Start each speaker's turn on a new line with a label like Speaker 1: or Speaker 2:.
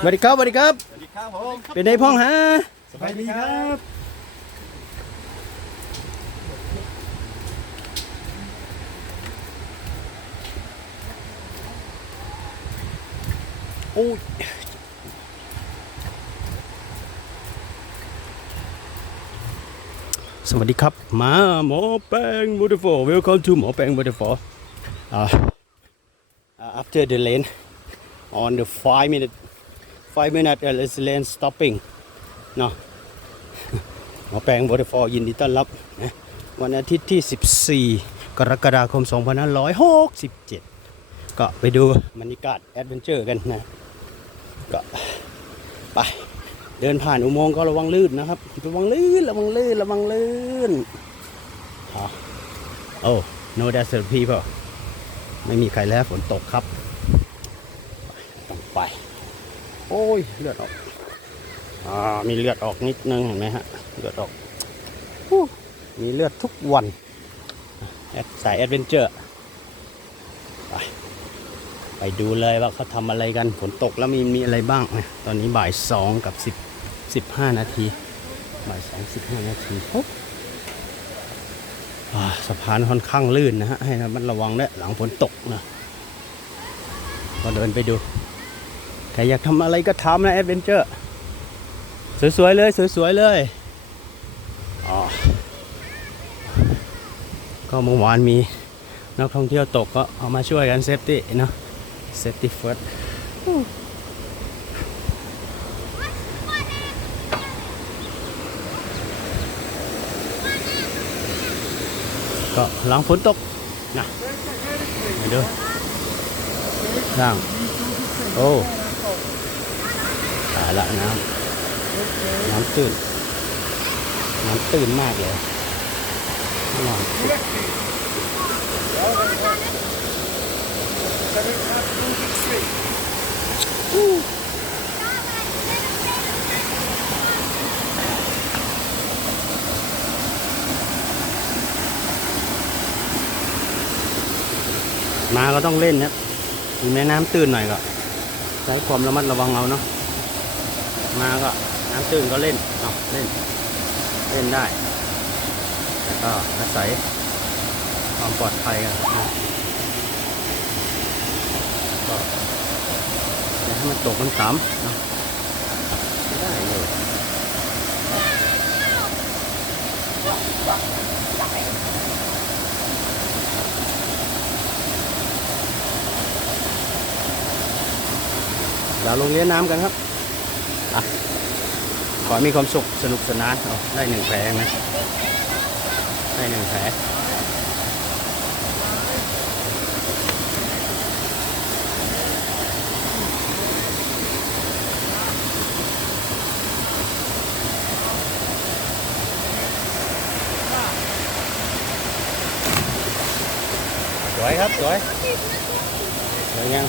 Speaker 1: สวัสดีครับสวัสดีครับ
Speaker 2: สวัสดีครับผม
Speaker 1: เป็นไงพ้องฮะ
Speaker 2: สบายดีครับ
Speaker 1: โอ้ยสวัสดีครับ มาหมอแปงบูติฟอร์ welcome to หมอแปงบูติฟอร์ uh, uh, after the lane on the five minute five minute uh, lane stopping เนาะหมอแปงบูติฟอร์ยินดีต้อนรับนะวันอาทิตย์ที่ 14 กรกฎาคม 2567 ก็ไปดูบรรยากาศแอดเวนเจอร์กันนะก็ไปเดินผ่านอุโมงค์ก็ระวังลื่นนะครับ ระวังลื่น ระวังลื่น ระวังลื่นอ๋อโอ้ no that's the people ไม่มีใครแล้วฝนตกครับต้องไป โอ้ยเลือดออกอ่ามีเลือดออกนิดนึงเห็นไหมฮะเลือดออกฮู้มีเลือดทุกวันแอดสายแอดเวนเจอร์ไปไปดูเลยว่าเขาทำอะไรกันฝนตกแล้วมีมีอะไรบ้างนะตอนนี้บ่ายสองกับสิบสิบห้านาทีบ่ายสองสิบห้านาทีปุ๊บอ่า สะพานค่อนข้างลื่นนะฮะ ให้ระมันระวังด้วยหลังฝนตกนะ ก็เดินไปดูใครอยากทำอะไรก็ทำนะแอดเวนเจอร์ สวยๆเลย สวยๆเลยอ๋อก็เมื่อวานมีนักท่องเที่ยวตกก็เอามาช่วยกันเซฟตี้เนาะเซฟตี้เฟิร์ส ก็หลังฝนตกนะมาดูร่างโอ้ตายละน้ำน้ำตื้นน้ำตื้นมากเลยระ มาก็ต้องเล่นนะมีแม่น้ำตื้นหน่อยก็ใช้ความระมัดระวังเอาเนาะมาก็น้ำตื้นก็เล่นเนาะเล่น เล่นได้แต่ก็อาศัยความปลอดภัยกันนะก็อย่าให้มันตกมันต่ำเนาะไม่ได้อยู่ เราลงเลี้ยงน้ำกันครับอะขอให้มีความสุขสนุกสนานเอาได้หนึ่งแผลนะได้หนึ่งแผลสวยครับสวยสวยยัง